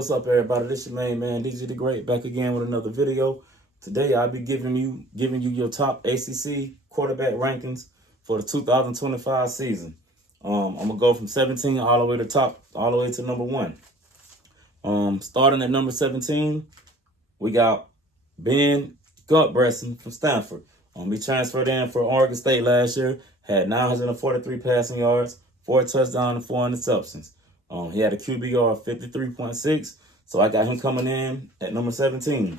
What's up, everybody? This your main man, DJ the Great, back again with another video. Today, I'll be giving you your top ACC quarterback rankings for the 2025 season. I'm gonna go from 17 all the way to top, all the way to number 1. Starting at number 17, we got Ben Gutbresson from Stanford. He transferred in for Oregon State last year, had 943 passing yards, 4 touchdowns, and 4 interceptions. He had a QBR of 53.6, so I got him coming in at number 17,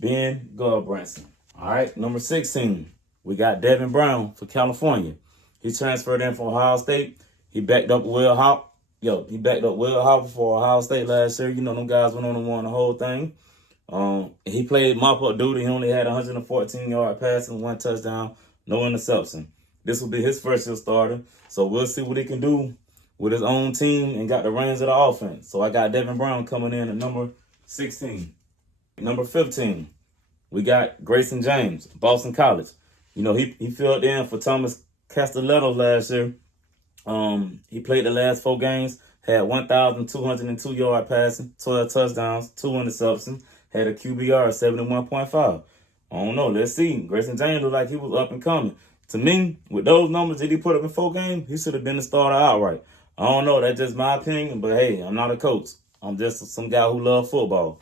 Ben Gutbresson. All right, number 16, we got Devin Brown for California. He transferred in from Ohio State. He backed up Will Hop. He backed up Will Hopper for Ohio State last year. You know, them guys went on and won the whole thing. He played mop-up duty. He only had 114-yard passing, 1 touchdown, no interception. This will be his first year starter, so we'll see what he can do with his own team and got the reins of the offense. So I got Devin Brown coming in at number 16. Number 15, we got Grayson James, Boston College. You know, he filled in for Thomas Castelletto last year. He played the last 4 games, had 1,202 yard passing, 12 touchdowns, 2 interceptions, had a QBR of 71.5. I don't know. Let's see. Grayson James looked like he was up and coming. To me, with those numbers that he put up in 4 games, he should have been the starter outright. I don't know. That's just my opinion, but hey, I'm not a coach. I'm just some guy who loves football.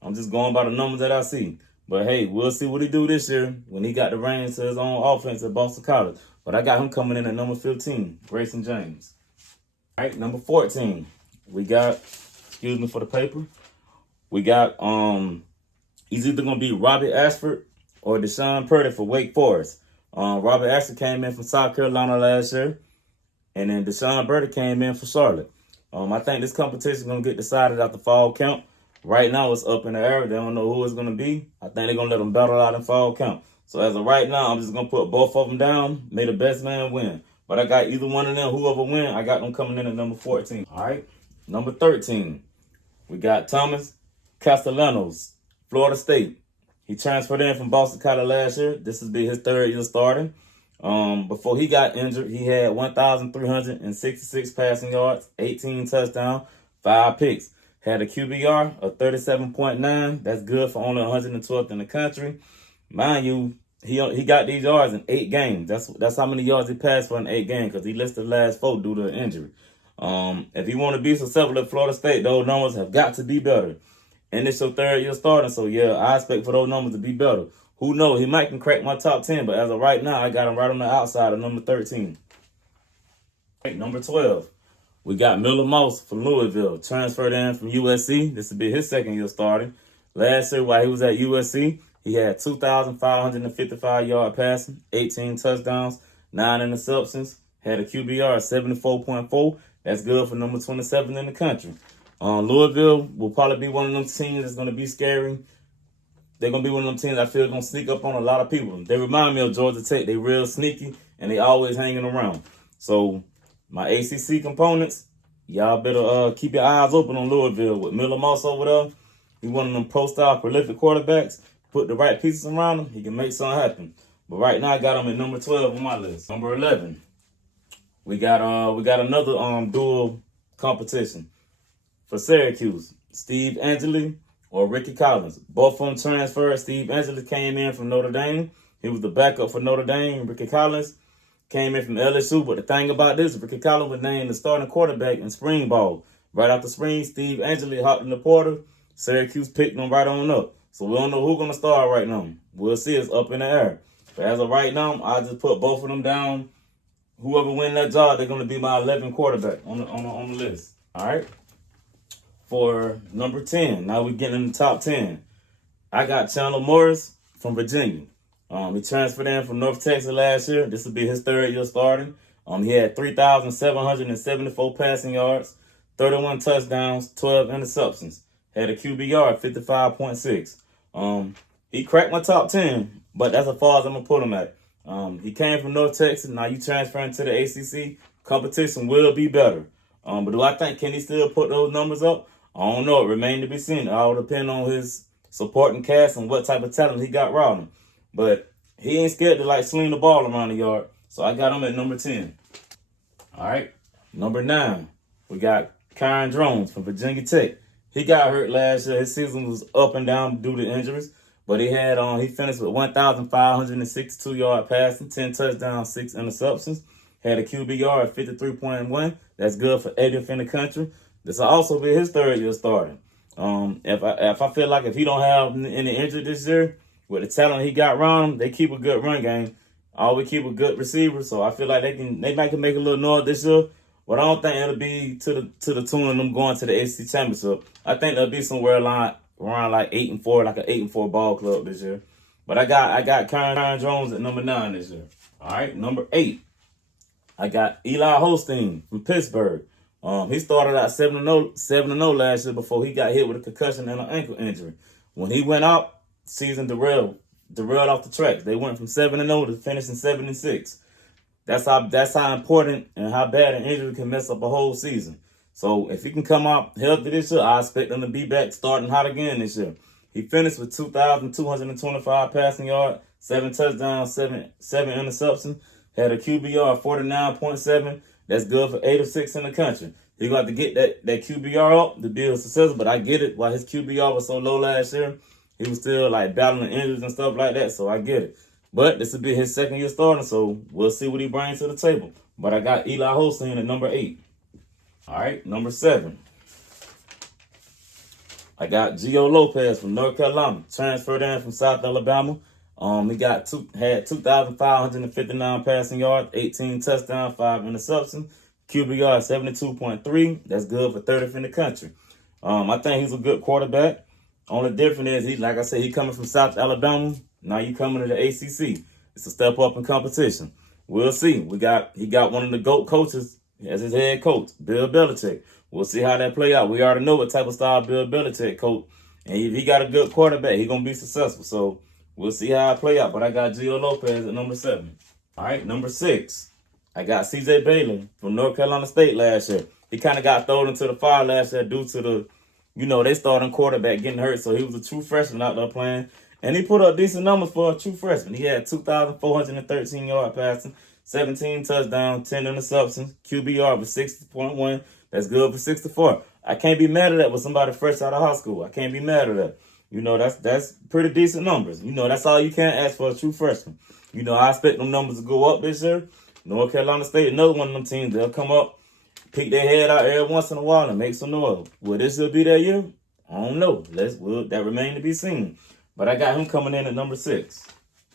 I'm just going by the numbers that I see. But hey, we'll see what he do this year when he got the reins to his own offense at Boston College. But I got him coming in at number 15, Grayson James. All right, number 14, we got, excuse me for the paper, we got, he's either going to be Robbie Ashford or Deshaun Purdy for Wake Forest. Robbie Ashford came in from South Carolina last year, and then Deshaun Purdy came in for Charlotte. I think this competition is going to get decided after fall count. Right now, it's up in the air. They don't know who it's going to be. I think they're going to let them battle out in fall count. So as of right now, I'm just going to put both of them down. May the best man win. But I got either one of them, whoever win, I got them coming in at number 14. All right. Number 13, we got Thomas Castellanos, Florida State. He transferred in from Boston College last year. This will be his 3rd year starting. Before he got injured, he had 1,366 passing yards, 18 touchdowns, 5 picks. Had a QBR of 37.9. That's good for only 112th in the country. Mind you, he got these yards in 8 games. That's how many yards he passed for in 8 games, because he listed the last 4 due to an injury. If he want to be successful at Florida State, those numbers have got to be better. And it's your 3rd year starting, so yeah, I expect for those numbers to be better. Who knows? He might can crack my top 10, but as of right now, I got him right on the outside of number 13. Number 12, we got Miller Moss from Louisville, transferred in from USC. This will be his 2nd year starting. Last year, while he was at USC, he had 2,555 yard passing, 18 touchdowns, 9 interceptions, had a QBR of 74.4. That's good for number 27 in the country. Louisville will probably be one of them teams that's going to be scary. They're going to be one of them teams I feel going to sneak up on a lot of people. They remind me of Georgia Tech. They real sneaky, and they always hanging around. So my ACC components, y'all better keep your eyes open on Louisville with Miller Moss over there. He's one of them pro-style prolific quarterbacks. Put the right pieces around him, he can make something happen. But right now, I got him at number 12 on my list. Number 11, we got another dual competition for Syracuse. Steve Angeli or Ricky Collins. Both of them transferred. Steve Angeli came in from Notre Dame. He was the backup for Notre Dame. Ricky Collins came in from LSU. But the thing about this, Ricky Collins was named the starting quarterback in spring ball. Right after spring, Steve Angeli hopped in the portal. Syracuse picked him right on up. So we don't know who's going to start right now. We'll see. It's up in the air. But as of right now, I just put both of them down. Whoever win that job, they're going to be my 11 quarterback on the list. All right. For number 10, now we're getting in the top 10. I got Chandler Morris from Virginia. He transferred in from North Texas last year. This will be his 3rd year starting. He had 3,774 passing yards, 31 touchdowns, 12 interceptions. Had a QBR of 55.6. He cracked my top 10, but that's as far as I'm going to put him at. He came from North Texas. Now you transferring to the ACC. Competition will be better. But do I think, can he still put those numbers up? I don't know. It remains to be seen. It all depend on his supporting cast and what type of talent he got around him. But he ain't scared to sling the ball around the yard. So I got him at number 10. All right. Number 9, we got Kyron Drones from Virginia Tech. He got hurt last year. His season was up and down due to injuries. But he finished with 1,562 yard passing, 10 touchdowns, 6 interceptions. Had a QBR of 53.1. That's good for 80th in the country. This will also be his third year starting. If I feel like if he don't have any injury this year, with the talent he got around him, they keep a good run game. Always keep a good receiver. So I feel like they might can make a little noise this year. But I don't think it'll be to the tune of them going to the ACC championship. I think they'll be somewhere around like 8-4, like an 8-4 ball club this year. But I got Kyron Jones at number 9 this year. All right, number 8. I got Eli Holstein from Pittsburgh. He started out 7-0 last year before he got hit with a concussion and an ankle injury. When he went out, season derailed off the tracks. They went from 7-0 to finishing 7-6. That's how important and how bad an injury can mess up a whole season. So if he can come out healthy this year, I expect him to be back starting hot again this year. He finished with 2,225 passing yards, 7 touchdowns, 7 interceptions. Had a QBR of 49.7. That's good for 8 or 6 in the country. He got to get that QBR up to be a success, but I get it. While his QBR was so low last year, he was still like battling injuries and stuff like that, so I get it. But this will be his second year starting, so we'll see what he brings to the table. But I got Eli Holstein at number 8. All right, number 7. I got Gio Lopez from North Carolina, transferred in from South Alabama. He had 2,559 passing yards, 18 touchdowns, 5 interceptions, QBR 72.3. That's good for 30th in the country. I think he's a good quarterback. Only difference is like I said, he coming from South Alabama. Now you coming to the ACC. It's a step up in competition. We'll see. He got one of the GOAT coaches as his head coach, Bill Belichick. We'll see how that play out. We already know what type of style Bill Belichick coach. And if he got a good quarterback, he's going to be successful. So we'll see how it play out. But I got Gio Lopez at number 7. All right, number 6. I got C.J. Bailey from North Carolina State last year. He kind of got thrown into the fire last year due to they starting quarterback getting hurt. So he was a true freshman out there playing. And he put up decent numbers for a true freshman. He had 2,413 yard passing, 17 touchdowns, 10 interceptions, QBR of 60.1. That's good for 64. I can't be mad at that with somebody fresh out of high school. I can't be mad at that. That's pretty decent numbers. That's all you can ask for a true freshman. I expect them numbers to go up this year. North Carolina State, another one of them teams, they'll come up, peek their head out every once in a while and make some noise. Will this will be that year? I don't know. That remain to be seen. But I got him coming in at number 6.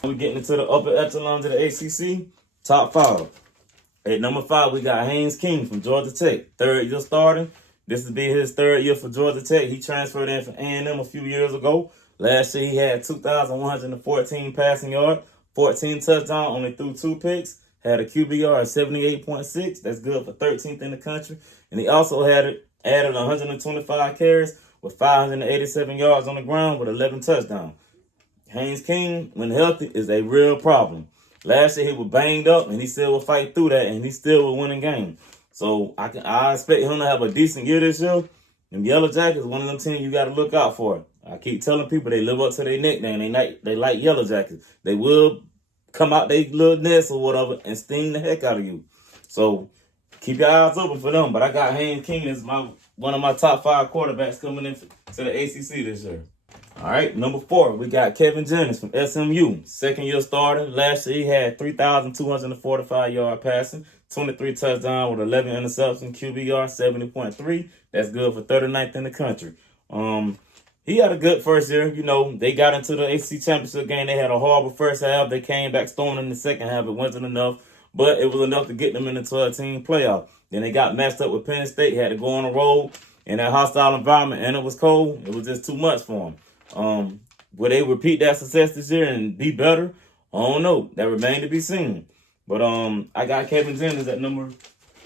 We're getting into the upper echelons of the ACC, top 5. At number 5, we got Haynes King from Georgia Tech, 3rd year starting. This will be his 3rd year for Georgia Tech. He transferred in from A&M a few years ago. Last year, he had 2,114 passing yards, 14 touchdowns, only threw 2 picks. Had a QBR of 78.6. That's good for 13th in the country. And he also added 125 carries with 587 yards on the ground with 11 touchdowns. Haynes King, when healthy, is a real problem. Last year, he was banged up, and he still will fight through that, and he still will win a game. So I expect him to have a decent year this year. And Yellow Jackets, one of them teams you got to look out for. I keep telling people they live up to their nickname. They like Yellow Jackets. They will come out their little nest or whatever and sting the heck out of you. So keep your eyes open for them. But I got Haynes King as one of my top 5 quarterbacks coming into the ACC this year. All right, number 4, we got Kevin Jennings from SMU. 2nd year starter. Last year, he had 3,245 yard passing, 23 touchdowns with 11 interceptions, QBR 70.3. That's good for 39th in the country. He had a good first year. They got into the ACC championship game. They had a horrible first half. They came back storming in the second half. It wasn't enough, but it was enough to get them in the 12-team playoff. Then they got matched up with Penn State. Had to go on the road in that hostile environment, and it was cold. It was just too much for them. Will they repeat that success this year and be better? I don't know. That remains to be seen. But I got Kevin Jennings at number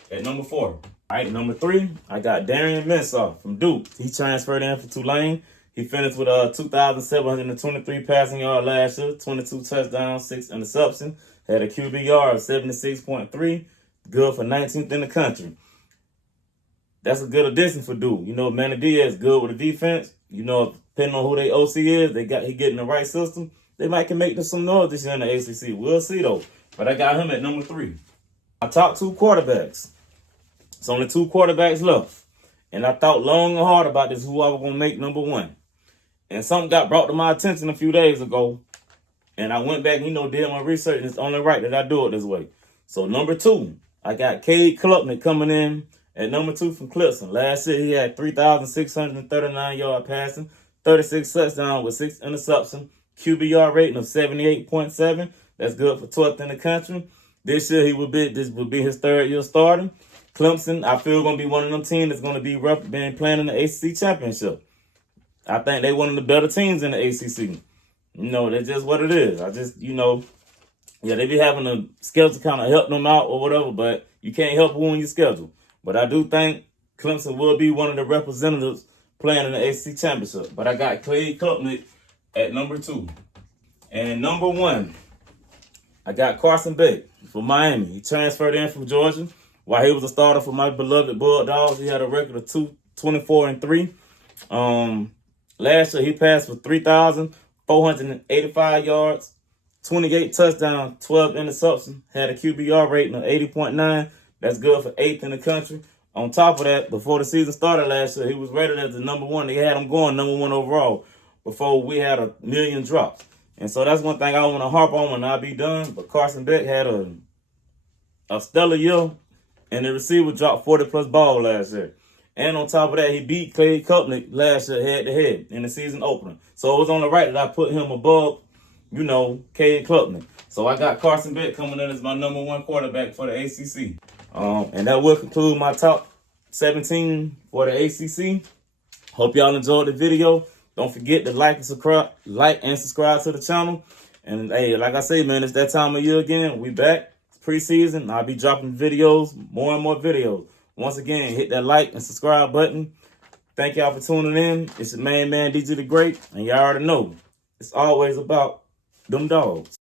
4. All right, number 3, I got Darian Mensah from Duke. He transferred in for Tulane. He finished with 2,723 passing yards last year, 22 touchdowns, 6 interceptions. Had a QBR of 76.3, good for 19th in the country. That's a good addition for Duke. Manny Diaz good with the defense. Depending on who their OC is, he getting the right system. They might can make them some noise this year in the ACC. We'll see, though. But I got him at number 3. My top 2 quarterbacks. It's only 2 quarterbacks left. And I thought long and hard about this, who I was going to make number one. And something got brought to my attention a few days ago. And I went back, did my research. And it's only right that I do it this way. So number 2, I got Cade Klubnik coming in at number 2 from Clemson. Last year, he had 3,639 yard passing, 36 touchdowns with 6 interceptions, QBR rating of 78.7. That's good for 12th in the country. This year, this will be his 3rd year starting. Clemson, I feel, going to be one of them teams that's going to be playing in the ACC championship. I think they one of the better teams in the ACC. That's just what it is. I just, they be having a schedule kind of help them out or whatever, but you can't help who on your schedule. But I do think Clemson will be one of the representatives playing in the ACC championship. But I got Cade Klubnik at number 2. And number 1, I got Carson Beck from Miami. He transferred in from Georgia. While he was a starter for my beloved Bulldogs, he had a record of 24-3. Last year, he passed for 3,485 yards, 28 touchdowns, 12 interceptions, had a QBR rating of 80.9. That's good for 8th in the country. On top of that, before the season started last year, he was rated as the number 1. They had him going number 1 overall before we had a million drops. And so that's one thing I want to harp on when I be done. But Carson Beck had a stellar year, and the receiver dropped 40-plus balls last year. And on top of that, he beat Cade Klubnik last year head-to-head in the season opener. So it was on the right that I put him above, Cade Klubnik. So I got Carson Beck coming in as my number 1 quarterback for the ACC. And that will conclude my top 17 for the ACC. Hope y'all enjoyed the video. Don't forget to like and subscribe to the channel. And hey, like I say, man, it's that time of year again. We back. It's preseason. I'll be dropping videos, more and more videos. Once again, hit that like and subscribe button. Thank y'all for tuning in. It's your main man, DJ the Great. And y'all already know, it's always about them dogs.